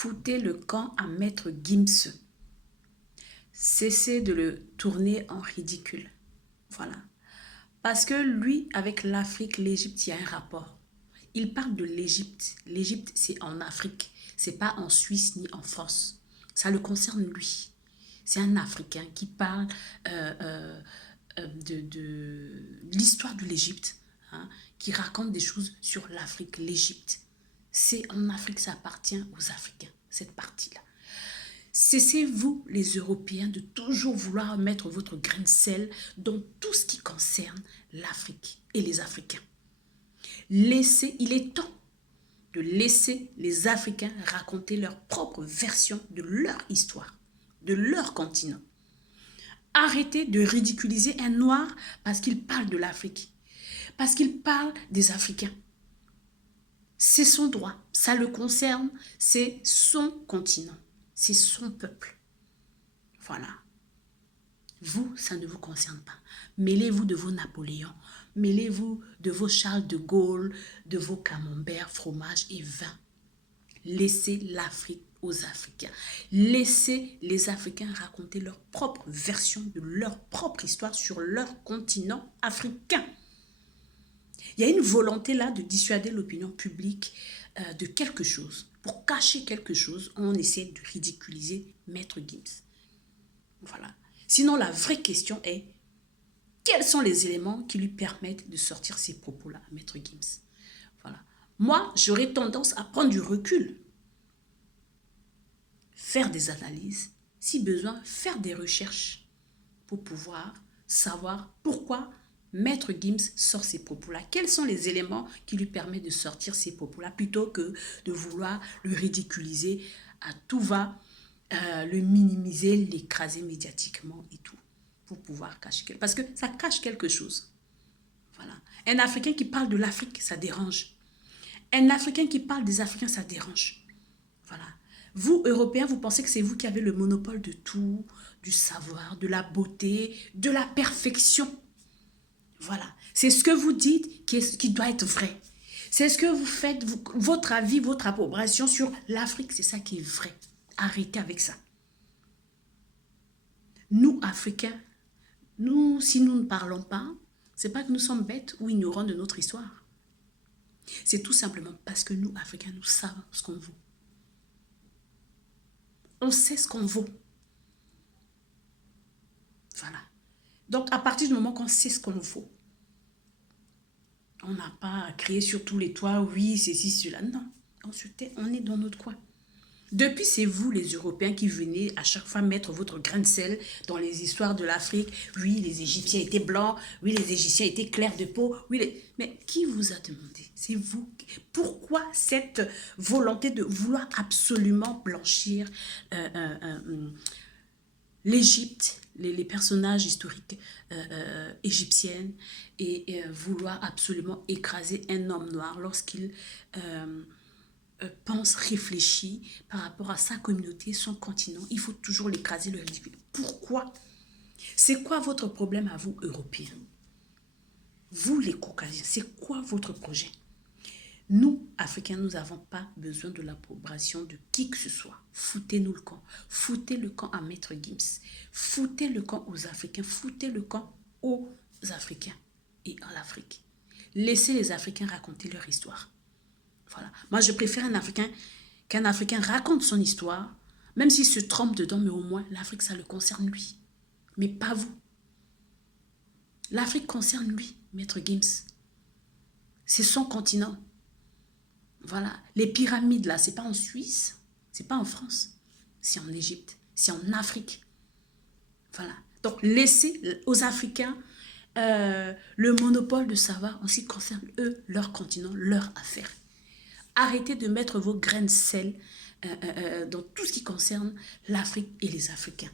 Foutez le camp à Maître Gims. Cessez de le tourner en ridicule. Voilà. Parce que lui, avec l'Afrique, l'Égypte, il y a un rapport. Il parle de l'Égypte. L'Égypte, c'est en Afrique. C'est pas en Suisse ni en France. Ça le concerne lui. C'est un Africain qui parle de l'histoire de l'Égypte, hein, qui raconte des choses sur l'Afrique, l'Égypte. C'est en Afrique, ça appartient aux Africains, cette partie-là. Cessez-vous, les Européens, de toujours vouloir mettre votre grain de sel dans tout ce qui concerne l'Afrique et les Africains. Il est temps de laisser les Africains raconter leur propre version de leur histoire, de leur continent. Arrêtez de ridiculiser un noir parce qu'il parle de l'Afrique, parce qu'il parle des Africains. C'est son droit, ça le concerne, c'est son continent, c'est son peuple. Voilà. Vous, ça ne vous concerne pas. Mêlez-vous de vos Napoléons, mêlez-vous de vos Charles de Gaulle, de vos camemberts, fromages et vins. Laissez l'Afrique aux Africains. Laissez les Africains raconter leur propre version de leur propre histoire sur leur continent africain. Il y a une volonté là de dissuader l'opinion publique de quelque chose. Pour cacher quelque chose, on essaie de ridiculiser Maître Gims. Voilà. Sinon, la vraie question est, quels sont les éléments qui lui permettent de sortir ces propos-là, Maître Gims? Voilà. Moi, j'aurais tendance à prendre du recul, faire des analyses, si besoin, faire des recherches pour pouvoir savoir pourquoi Maître Gims sort ces propos-là. Quels sont les éléments qui lui permettent de sortir ces propos-là plutôt que de vouloir le ridiculiser à tout va, le minimiser, l'écraser médiatiquement et tout, pour pouvoir cacher. Parce que ça cache quelque chose. Voilà. Un Africain qui parle de l'Afrique, ça dérange. Un Africain qui parle des Africains, ça dérange. Voilà. Vous, Européens, vous pensez que c'est vous qui avez le monopole de tout, du savoir, de la beauté, de la perfection. Voilà. C'est ce que vous dites qui doit être vrai. C'est ce que vous faites, votre avis, votre approbation sur l'Afrique, c'est ça qui est vrai. Arrêtez avec ça. Nous, Africains, si nous ne parlons pas, c'est pas que nous sommes bêtes ou ignorants de notre histoire. C'est tout simplement parce que nous, Africains, nous savons ce qu'on vaut. On sait ce qu'on vaut. Voilà. Donc, à partir du moment qu'on sait ce qu'on vaut, on n'a pas à crier sur tous les toits, oui, ceci, cela. Non, on se tait, on est dans notre coin. Depuis, c'est vous, les Européens, qui venez à chaque fois mettre votre grain de sel dans les histoires de l'Afrique. Oui, les Égyptiens étaient blancs. Oui, les Égyptiens étaient clairs de peau. Oui, mais qui vous a demandé? C'est vous. Pourquoi cette volonté de vouloir absolument blanchir l'Égypte, les personnages historiques égyptiens et vouloir absolument écraser un homme noir lorsqu'il pense, réfléchit par rapport à sa communauté, son continent? Il faut toujours l'écraser, le ridicule. Pourquoi? C'est quoi votre problème à vous, Européens? Vous, les Caucasiens, c'est quoi votre projet? Nous, Africains, nous n'avons pas besoin de l'approbation de qui que ce soit. Foutez-nous le camp. Foutez le camp à Maître Gims. Foutez le camp aux Africains. Foutez le camp aux Africains et à l'Afrique. Laissez les Africains raconter leur histoire. Voilà. Moi, je préfère qu'un Africain raconte son histoire, même s'il se trompe dedans, mais au moins, l'Afrique, ça le concerne lui. Mais pas vous. L'Afrique concerne lui, Maître Gims. C'est son continent. Voilà. Les pyramides, là, c'est pas en Suisse, c'est pas en France, c'est en Égypte, c'est en Afrique. Voilà. Donc, laissez aux Africains le monopole de savoir en ce qui concerne eux, leur continent, leur affaire. Arrêtez de mettre vos grains de sel dans tout ce qui concerne l'Afrique et les Africains.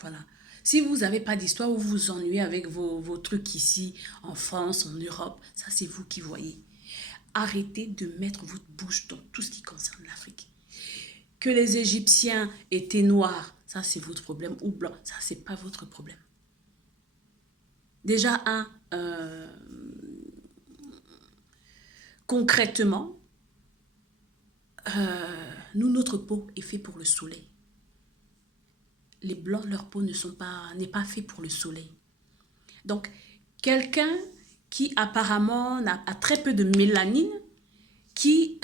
Voilà. Si vous n'avez pas d'histoire ou vous vous ennuyez avec vos trucs ici, en France, en Europe, ça c'est vous qui voyez. Arrêtez de mettre votre bouche dans tout ce qui concerne l'Afrique. Que les Égyptiens étaient noirs, ça c'est votre problème, ou blancs, ça c'est pas votre problème. Déjà, concrètement, Nous, notre peau est faite pour le soleil. Les blancs, leur peau n'est pas fait pour le soleil. Donc, quelqu'un qui apparemment a très peu de mélanine, qui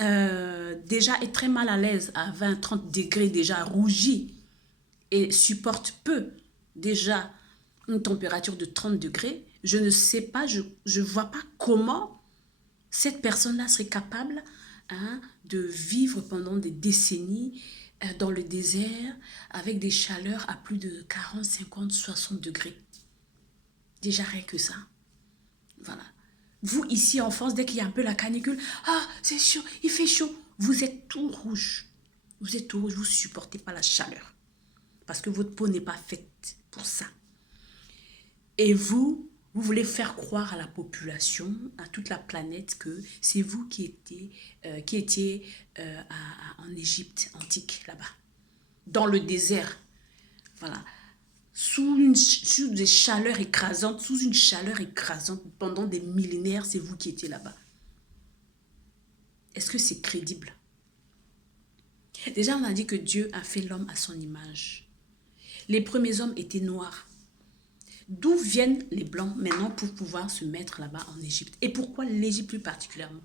déjà est très mal à l'aise à 20-30 degrés, déjà rougi, et supporte peu déjà une température de 30 degrés, je ne sais pas, je ne vois pas comment cette personne-là serait capable de vivre pendant des décennies dans le désert avec des chaleurs à plus de 40, 50, 60 degrés. Déjà rien que ça. Voilà. Vous, ici en France, dès qu'il y a un peu la canicule, ah, c'est chaud, il fait chaud. Vous êtes tout rouge. Vous êtes tout rouge, vous ne supportez pas la chaleur. Parce que votre peau n'est pas faite pour ça. Et vous voulez faire croire à la population, à toute la planète, que c'est vous qui étiez en Égypte antique, là-bas. Dans le désert. Voilà. Sous une chaleur écrasante pendant des millénaires, c'est vous qui étiez là-bas. Est-ce que c'est crédible? Déjà, on a dit que Dieu a fait l'homme à son image. Les premiers hommes étaient noirs. D'où viennent les blancs maintenant pour pouvoir se mettre là-bas en Égypte? Et pourquoi l'Égypte plus particulièrement?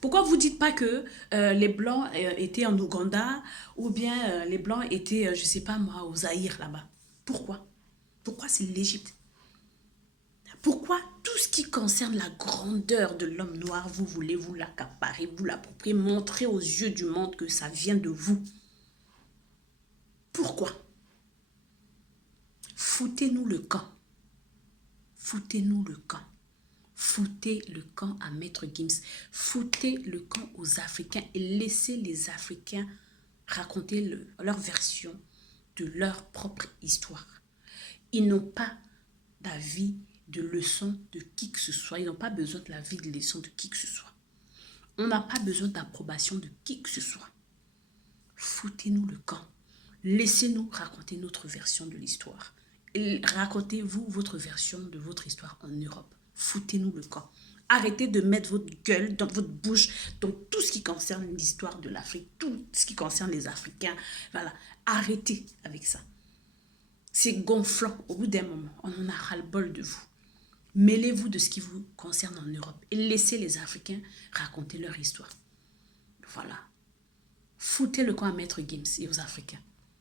Pourquoi vous ne dites pas que les blancs étaient en Ouganda ou bien les blancs étaient, je ne sais pas moi, au Zaïre là-bas? Pourquoi? Pourquoi c'est l'Égypte? Pourquoi tout ce qui concerne la grandeur de l'homme noir, vous voulez vous l'accaparer, vous l'approprier, montrer aux yeux du monde que ça vient de vous? Pourquoi? Foutez-nous le camp. Foutez-nous le camp. Foutez le camp à Maître Gims. Foutez le camp aux Africains et laissez les Africains raconter leur version de leur propre histoire. Ils n'ont pas d'avis, de leçons de qui que ce soit. Ils n'ont pas besoin de l'avis, de leçons de qui que ce soit. On n'a pas besoin d'approbation de qui que ce soit. Foutez-nous le camp. Laissez-nous raconter notre version de l'histoire. Et racontez-vous votre version de votre histoire en Europe. Foutez-nous le camp. Arrêtez de mettre votre gueule dans votre bouche, dans tout ce qui concerne l'histoire de l'Afrique, tout ce qui concerne les Africains. Voilà. Arrêtez avec ça. C'est gonflant. Au bout d'un moment, on en a ras-le-bol de vous. Mêlez-vous de ce qui vous concerne en Europe et laissez les Africains raconter leur histoire. Voilà. Foutez le camp à Maître Gims et aux Africains.